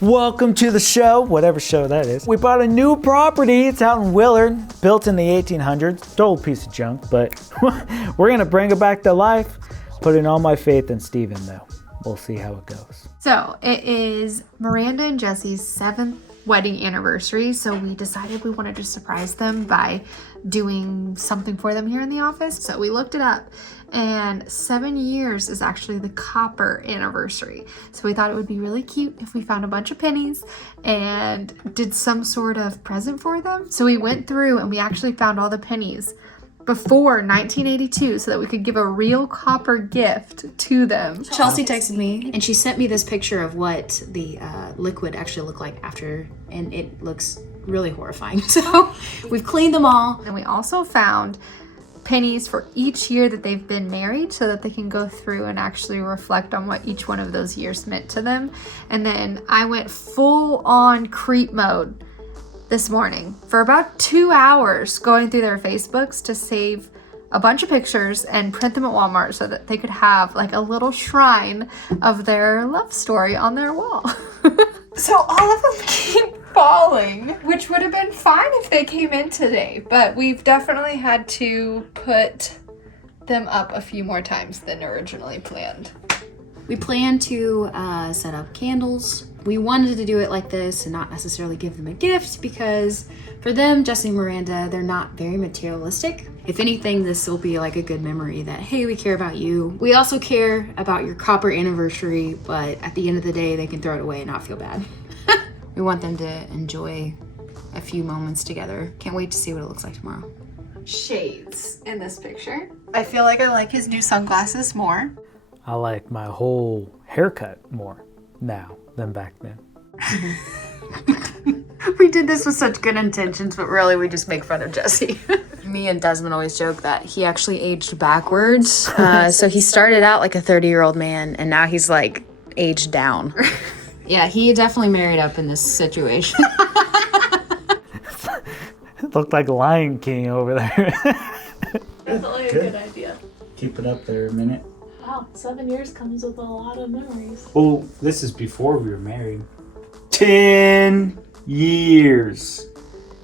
Welcome to the show, whatever show that is. We bought a new property. It's out in Willard, built in the 1800s. It's an old piece of junk, but we're gonna bring it back to life. Putting all my faith in Steven, though. We'll see how it goes. So it is Miranda and Jesse's 7th wedding anniversary. So we decided we wanted to surprise them by doing something for them here in the office. So we looked it up, and 7 years is actually the copper anniversary. So we thought it would be really cute if we found a bunch of pennies and did some sort of present for them. So we went through and we actually found all the pennies before 1982 so that we could give a real copper gift to them. Chelsea texted me and she sent me this picture of what the liquid actually looked like after, and it looks really horrifying. So we've cleaned them all. And we also found pennies for each year that they've been married so that they can go through and actually reflect on what each one of those years meant to them. And then I went full on creep mode this morning for about 2 hours going through their Facebooks to save a bunch of pictures and print them at Walmart so that they could have like a little shrine of their love story on their wall. So all of them keep falling, which would have been fine if they came in today, but we've definitely had to put them up a few more times than originally planned. We plan to set up candles. We wanted to do it like this and not necessarily give them a gift because for them, Jesse and Miranda, they're not very materialistic. If anything, this will be like a good memory that, hey, we care about you. We also care about your copper anniversary, but at the end of the day, they can throw it away and not feel bad. We want them to enjoy a few moments together. Can't wait to see what it looks like tomorrow. Shades in this picture. I feel like I like his new sunglasses more. I like my whole haircut more now than back then. We did this with such good intentions, but really we just make fun of Jesse. Me and Desmond always joke that he actually aged backwards. So he started out like a 30-year-old man, and now he's like aged down. Yeah, he definitely married up in this situation. It looked like Lion King over there. Definitely a good idea. Keep it up there a minute. Wow, 7 years comes with a lot of memories. Well, this is before we were married. 10 years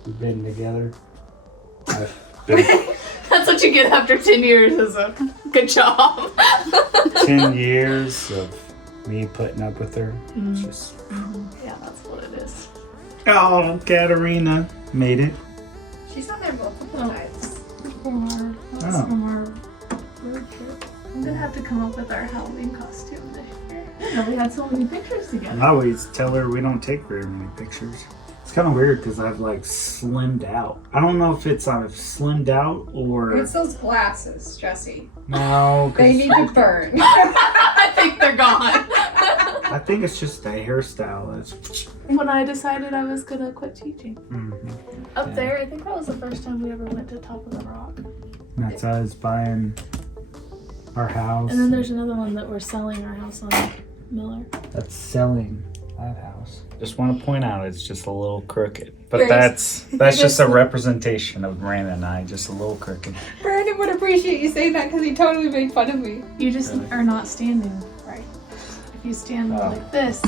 we've been together. That's what you get after 10 years is a good job. 10 years of me putting up with her. Just... Yeah, that's what it is. Oh, Katarina made it. She's on there multiple times. From our road trip. I'm gonna have to come up with our Halloween costume this year. I didn't know we had so many pictures together. I always tell her we don't take very many pictures. It's kind of weird because I've like slimmed out. I don't know if it's I've slimmed out or... It's those glasses, Jesse. No. They need to burn. I think they're gone. I think it's just the hairstyle. It's... When I decided I was gonna quit teaching. Up Yeah. there, I think that was the first time we ever went to Top of the Rock. That's us buying our house. And then there's another one that we're selling our house on Miller. That's selling that house. Just want to point out it's just a little crooked. But You're that's just a representation of Miranda and I, just a little crooked. Brandon would appreciate you saying that because he totally made fun of me. You just Really? are not standing right. If you stand Oh. like this,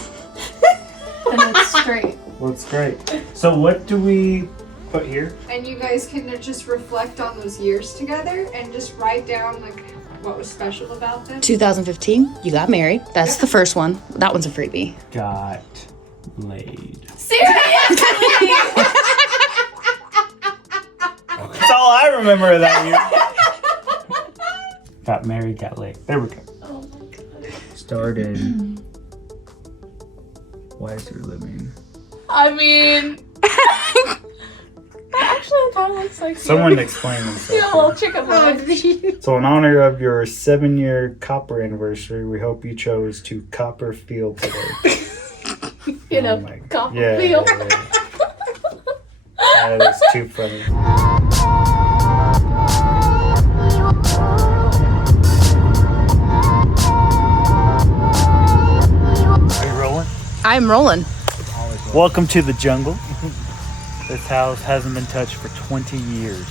then it's straight. Well, it's great. So what do we put here? And you guys can just reflect on those years together and just write down like what was special about them. 2015, you got married. That's the first one. That one's a freebie. Got laid. Seriously? That's all I remember of that year. Got married, got laid. There we go. Oh my god. Started Wiser Living. I mean, actually, it kind of looks like Someone explain themselves. you. A little chicken leg. So in honor of your 7-year copper anniversary, we hope you chose to copper field today. You know, my- copper yeah, field. yeah. That is too funny. Are you rolling? I'm rolling. Welcome to the jungle. This house hasn't been touched for 20 years.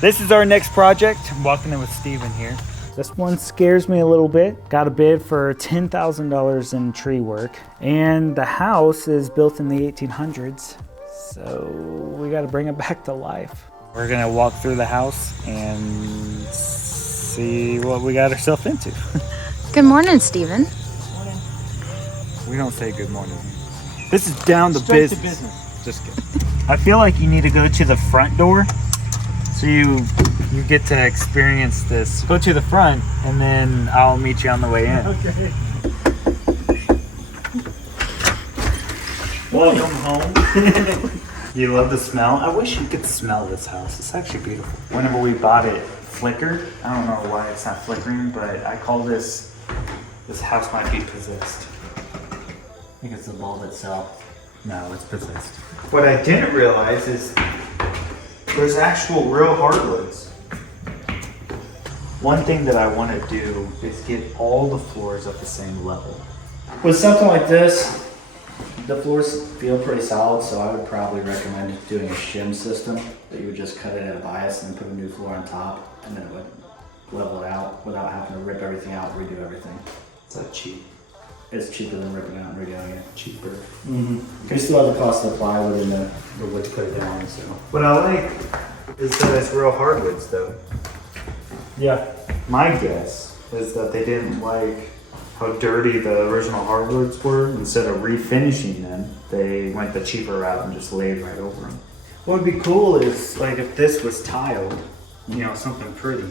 This is our next project. I'm walking in with Steven here. This one scares me a little bit. Got a bid for $10,000 in tree work. And the house is built in the 1800s. So we got to bring it back to life. We're going to walk through the house and see what we got ourselves into. Good morning, Steven. We don't say good morning. This is down to business. Just kidding. I feel like you need to go to the front door so you get to experience this. Go to the front and then I'll meet you on the way in. Okay. Welcome home. You love the smell? I wish you could smell this house. It's actually beautiful. Whenever we bought it, flickered. I don't know why it's not flickering, but I call this house might be possessed. I think it's the bulb itself. No, it's possessed. What I didn't realize is there's actual real hardwoods. One thing that I want to do is get all the floors at the same level. With something like this, the floors feel pretty solid, so I would probably recommend doing a shim system that you would just cut it at a bias and then put a new floor on top, and then it would level it out without having to rip everything out and redo everything. Is that cheap? It's cheaper than ripping out and redoing it. Cheaper. Mm-hmm. You still have the cost of the plywood and the wood to put it down, so. What I like is that it's real hardwoods though. Yeah. My guess is that they didn't like how dirty the original hardwoods were. Instead of refinishing them, they went the cheaper route and just laid right over them. What would be cool is like if this was tiled, you know, something pretty.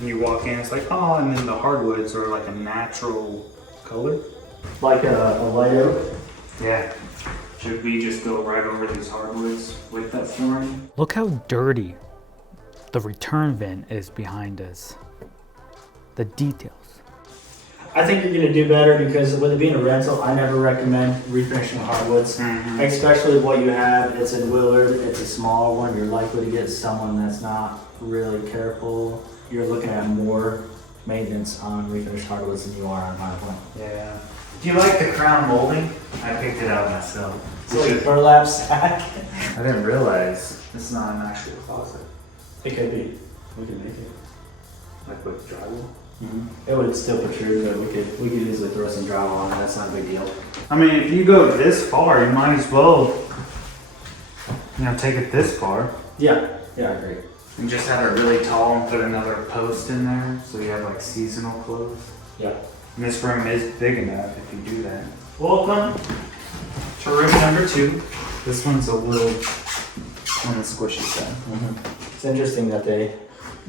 And you walk in, it's like, oh, and then the hardwoods are like a natural color. Like a light oak? Yeah. Should we just go right over these hardwoods with that flooring? Look how dirty the return vent is behind us. The details. I think you're gonna do better because with it being a rental, I never recommend refinishing hardwoods. Especially what you have, it's in Willard, it's a smaller one, you're likely to get someone that's not really careful. You're looking at more maintenance on refinished hardwoods than you are on hardwood. Yeah. Do you like the crown molding? I picked it out myself. It's like a burlap sack. I didn't realize this is not an actual closet. It could be. We could make it. Like with drywall? It would still protrude, but we could easily throw some drywall on it. That's not a big deal. I mean, if you go this far, you might as well, you know, take it this far. Yeah, I agree. And just have it really tall and put another post in there so you have like seasonal clothes. Yeah. And this room is big enough if you do that. Welcome to room number 2. This one's a little on the squishy side. It's interesting that they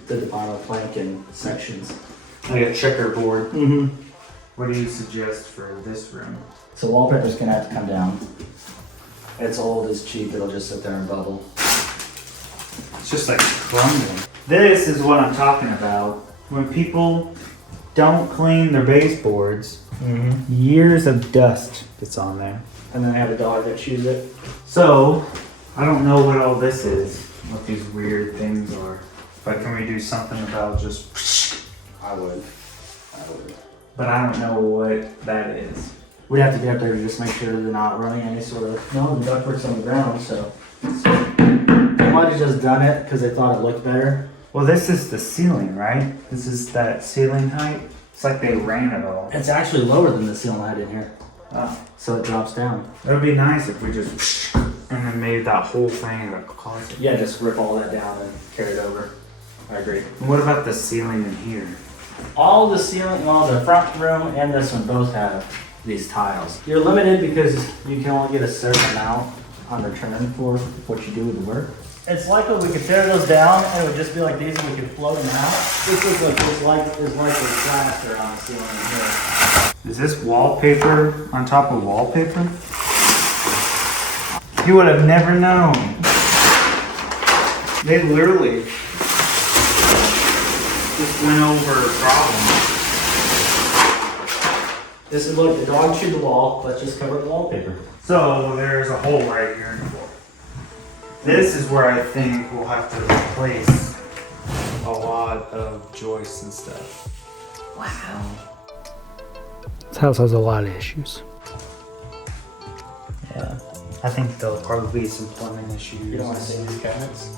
did the vinyl plank in sections. Like a checkerboard. What do you suggest for this room? So wallpaper's gonna have to come down. It's old, it's cheap, it'll just sit there and bubble. It's just like crumbling. This is what I'm talking about. When people don't clean their baseboards, years of dust gets on there. And then I have a dog that chews it. So, I don't know what all this is, what these weird things are. But can we do something about just... I would. But I don't know what that is. We'd have to get up there to just make sure they're not running any sort of... No, the ductwork's on the ground, so... They might have just done it because they thought it looked better. Well, this is the ceiling, right? This is that ceiling height. It's like they ran it all. It's actually lower than the ceiling height in here. Oh. So it drops down. It would be nice if we just and then made that whole thing a closet. Yeah, just rip all that down and carry it over. I agree. And what about the ceiling in here? All the ceiling, well, the front room and this one both have these tiles. You're limited because you can only get a certain amount on return for what you do with the work. It's likely we could tear those down and it would just be like these and we could float them out. This is like there's plaster on the ceiling here. Is this wallpaper on top of wallpaper? You would have never known. They literally just went over problems. This is, look, the dog chewed the wall. Let's just cover it with wallpaper. So there's a hole right here in the floor. This is where I think we'll have to replace a lot of joists and stuff. Wow. This house has a lot of issues. Yeah. I think there'll probably be some plumbing issues. You don't want to see these cabinets?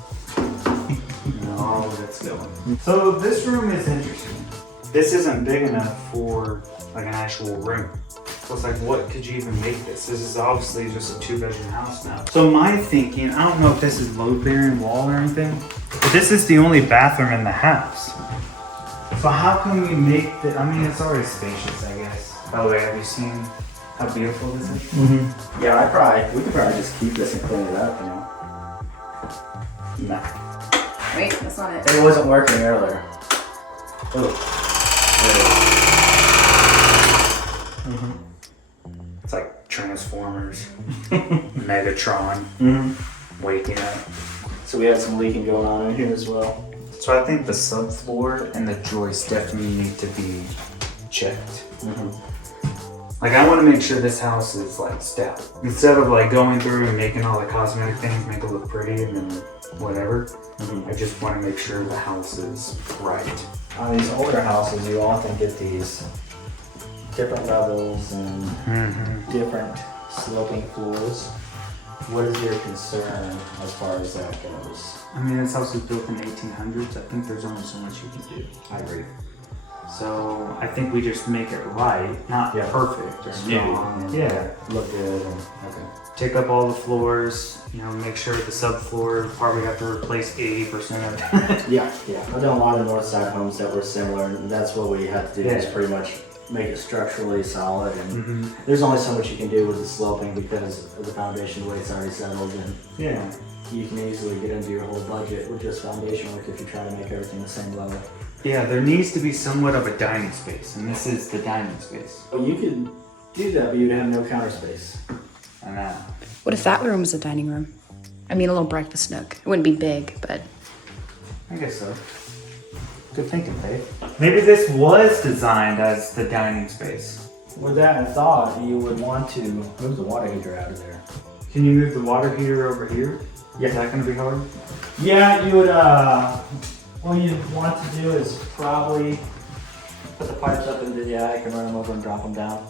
No, let's go. So this room is interesting. this isn't big enough for like an actual room. So it's like, what could you even make this? This is obviously just a 2-bedroom house now. So my thinking, I don't know if this is load-bearing wall or anything, but this is the only bathroom in the house. So how can we make the, I mean, it's already spacious, I guess. By the way, have you seen how beautiful this is? Mm-hmm. Yeah, we could probably just keep this and clean it up, you know? No. Wait, that's not it. It wasn't working earlier. Oh. It's like Transformers, Megatron, waking up. So we had some leaking going on in here as well. So I think the subfloor and the joists definitely need to be checked. Like I want to make sure this house is like stout. Instead of like going through and making all the cosmetic things make it look pretty and then whatever, I just want to make sure the house is right. On these older houses, you often get these different levels and different sloping floors. What is your concern as far as that goes? I mean, this house was built in the 1800s. I think there's only so much you can do. I agree. So I think we just make it right, not perfect or Strong new. and Yeah. Look good and okay. Take up all the floors, you know, make sure the subfloor, probably have to replace 80% of it. Yeah. I've done a lot of north side homes that were similar, and that's what we have to do is Yeah. pretty much make it structurally solid. And there's only so much you can do with the sloping because of the foundation the way it's already settled, and Yeah. you can easily get into your whole budget with just foundation work if you try to make everything the same level. Yeah, there needs to be somewhat of a dining space, and this is the dining space. Well, you could do that, but you'd have no counter space. I know. What if that room was a dining room? I mean, a little breakfast nook. It wouldn't be big, but I guess so. Good thinking, Dave. Maybe this was designed as the dining space. With that in thought, you would want to move the water heater out of there. Can you move the water heater over here? Yeah. Is that gonna be hard? Yeah, you would, what you'd want to do is probably put the pipes up into the attic and run them over and drop them down.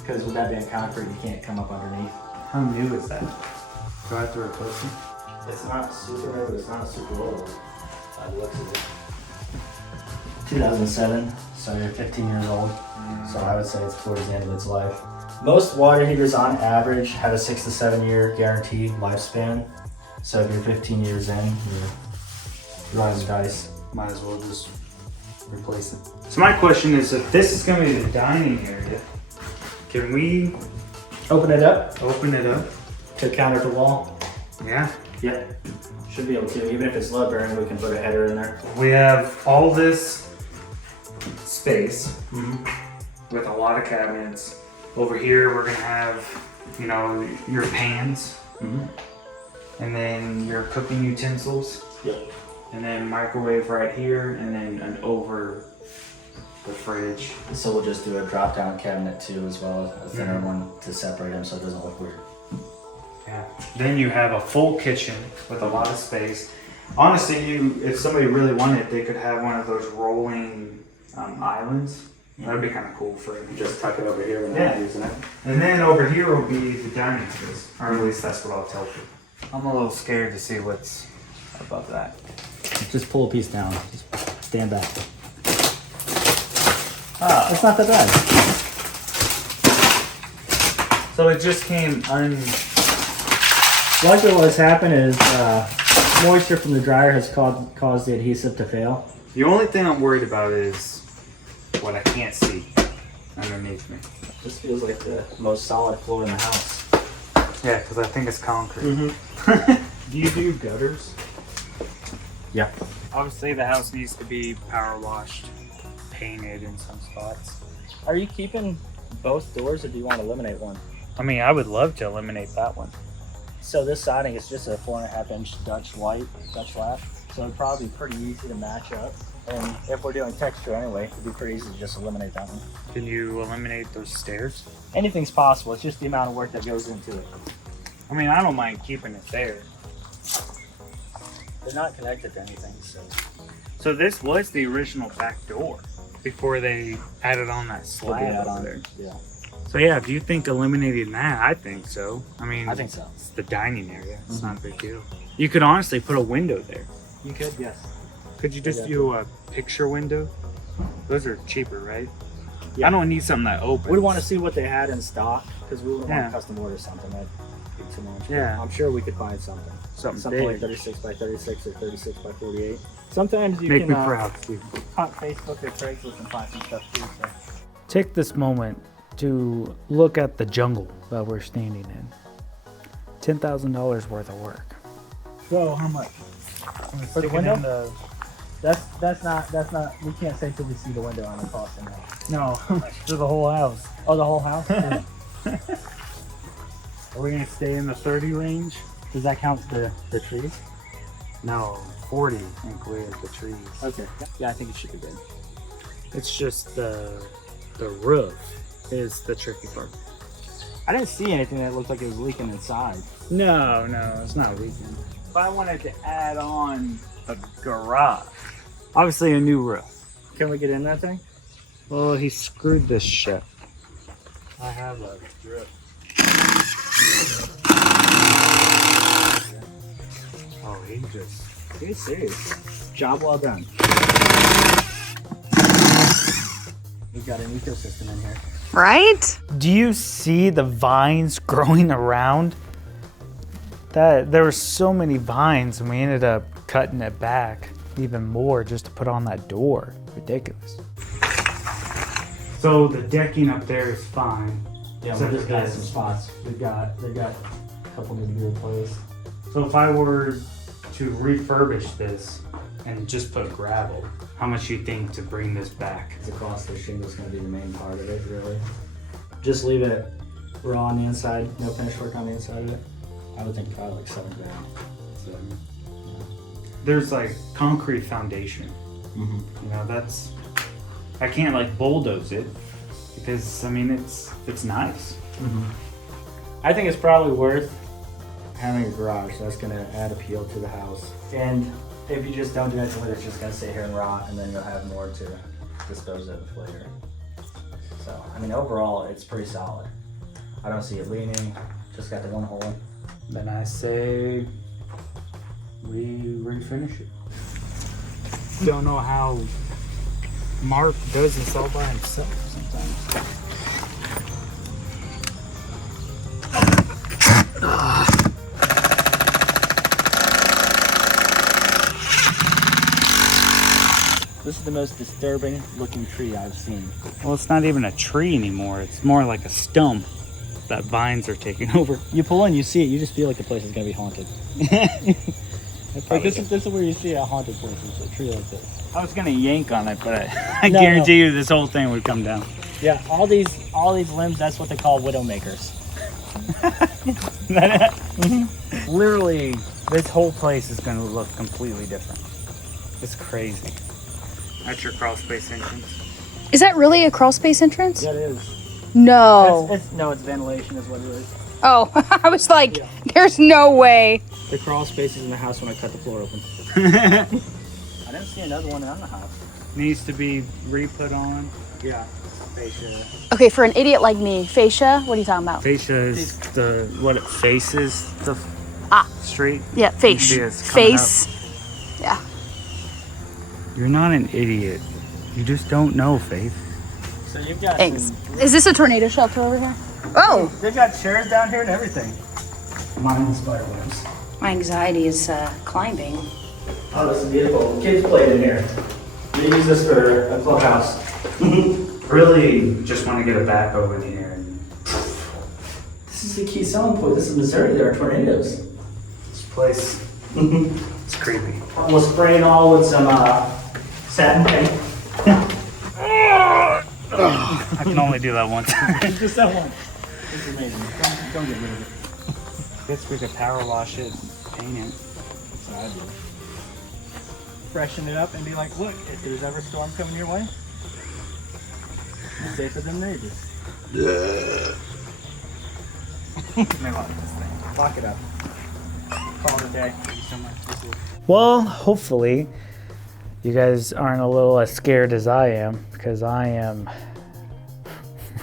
Because with that being concrete, you can't come up underneath. How new is that? Do I have to replace it? It's not super new, but it's not super old. By the looks of it. 2007, so you're 15 years old. So I would say it's towards the end of its life. Most water heaters on average have a 6 to 7 year guaranteed lifespan. So if you're 15 years in, you're rolling the dice. Might as well just replace it. So my question is, if this is gonna be the dining area, can we Open it up open it up? to counter to wall. Yeah. Yeah, should be able to. Even if it's load bearing, we can put a header in there. We have all this space with a lot of cabinets. Over here, we're gonna have, you know, your pans, and then your cooking utensils, and then microwave right here, and then an over the fridge. So we'll just do a drop down cabinet too, as well as a thinner one to separate them so it doesn't look weird. Yeah. Then you have a full kitchen with a lot of space. Honestly, if somebody really wanted, they could have one of those rolling islands. That'd be kind of cool for you. Just tuck it over here when Yeah. I'm using it. And then over here will be the dining space, or at least that's what I'll tell you. I'm a little scared to see what's above that. Just pull a piece down. Just stand back. Ah, it's not that bad. So it just came Likely what's happened is moisture from the dryer has caused the adhesive to fail. The only thing I'm worried about is what I can't see underneath me. This feels like the most solid floor in the house. Yeah, because I think it's concrete. Do you do gutters? Yeah. Obviously the house needs to be power washed, painted in some spots. Are you keeping both doors or do you want to eliminate one? I mean, I would love to eliminate that one. So this siding is just a 4.5 inch Dutch lap. So it'd probably be pretty easy to match up. And if we're doing texture anyway, it'd be pretty easy to just eliminate that one. Can you eliminate those stairs? Anything's possible. It's just the amount of work that goes into it. I mean, I don't mind keeping it there. They're not connected to anything, so. So this was the original back door before they added on that slab over there. Yeah, So yeah, if you think eliminating that, I think so. I mean, I think so. it's the dining area. It's not a big deal. You could honestly put a window there. You could, yes. Could you just do a picture window? Those are cheaper, right? Yeah. I don't need something that opens. We'd want to see what they had in stock because we wouldn't want Yeah. to custom order something that'd be too much. But Yeah. I'm sure we could find something. Something like big. 36 by 36 or 36 by 48. Sometimes you Make can me proud, Steve. hunt Facebook or Craigslist and find some stuff too. So. Take this moment to look at the jungle that we're standing in. $10,000 worth of work. So how much? For the window? That's not. We can't say till we see the window on the cost. No, for the whole house. Oh, the whole house. Yeah. Are we gonna stay in the 30 range? Does that count the trees? No, 40 including the trees. Okay. Yeah, I think it should be good. It's just the roof is the tricky part. I didn't see anything that looked like it was leaking inside. No, it's not leaking. If I wanted to add on a garage, obviously a new roof. Can we get in that thing? Well, he screwed this shit. I have a drip. Oh, He's serious. Job well done. We've got an ecosystem in here. Right? Do you see the vines growing around? There were so many vines and we ended up cutting it back even more just to put on that door. Ridiculous. So the decking up there is fine. Yeah, So we just got this- some spots. They've got a couple need to be replaced. So if I were to refurbish this and just put gravel, how much you think to bring this back? The cost of the shingle's gonna be the main part of it, really. Just leave it raw on the inside, no finish work on the inside of it. I would think probably like $7 grand. So, There's like concrete foundation. mm-hmm. You know, I can't like bulldoze it because I mean it's nice. I think it's probably worth having a garage. That's gonna add appeal to the house. And if you just don't do anything with it, it's just gonna sit here and rot, and then you'll have more to dispose of later. So, I mean, overall, it's pretty solid. I don't see it leaning. Just got the one hole. Then I say we refinish it. Don't know how Mark does this all by himself sometimes. This is the most disturbing looking tree I've seen. Well, it's not even a tree anymore. It's more like a stump that vines are taking over. You pull in, you see it, you just feel like the place is gonna be haunted. Like this is where you see a haunted place, is a tree like this. I was gonna yank on it, but I No, guarantee you this whole thing would come down. Yeah, all these limbs, that's what they call widow makers. Literally, this whole place is gonna look completely different. It's crazy. That's your crawl space entrance. Is that really a crawl space entrance? That is. No. It's ventilation is what it is. Oh, I was like, there's no way. The crawl spaces in the house when I cut the floor open. I didn't see another one in the house. Needs to be re-put on. Yeah, fascia. Okay, for an idiot like me, fascia, what are you talking about? Fascia is what it faces the street. Yeah, face. See it's coming Face. Yeah. You're not an idiot. You just don't know, Faith. So you've got Thanks. Is this a tornado shelter over here? Oh! They've got chairs down here and everything. Mine the spider webs. My anxiety is climbing. Oh, this is beautiful. Kids played in here. They use this for a clubhouse. Really just want to get a backhoe in here. This is the key selling point. This is Missouri. There are tornadoes. This place, it's creepy. We'll spray it all with some satin paint. I can only do that one time. Just that one. It's amazing. Don't get rid of it. Guess we could power wash it and paint it. That's what I do. Freshen it up and be like, look, if there's ever a storm coming your way, you're safer than neighbors. Let me lock this thing. Lock it up. Call it a day. Thank you so much. Well, hopefully you guys aren't a little as scared as I am, because I am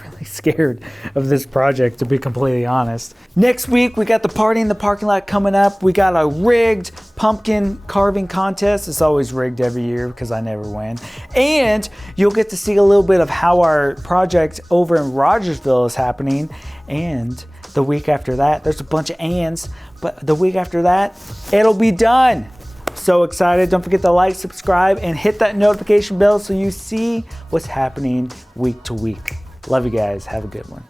really scared of this project, to be completely honest. Next week, we got the party in the parking lot coming up. We got a rigged pumpkin carving contest. It's always rigged every year because I never win. And you'll get to see a little bit of how our project over in Rogersville is happening. And the week after that, there's a bunch of ands, but the week after that, it'll be done. So excited. Don't forget to like, subscribe, and hit that notification bell so you see what's happening week to week. Love you guys. Have a good one.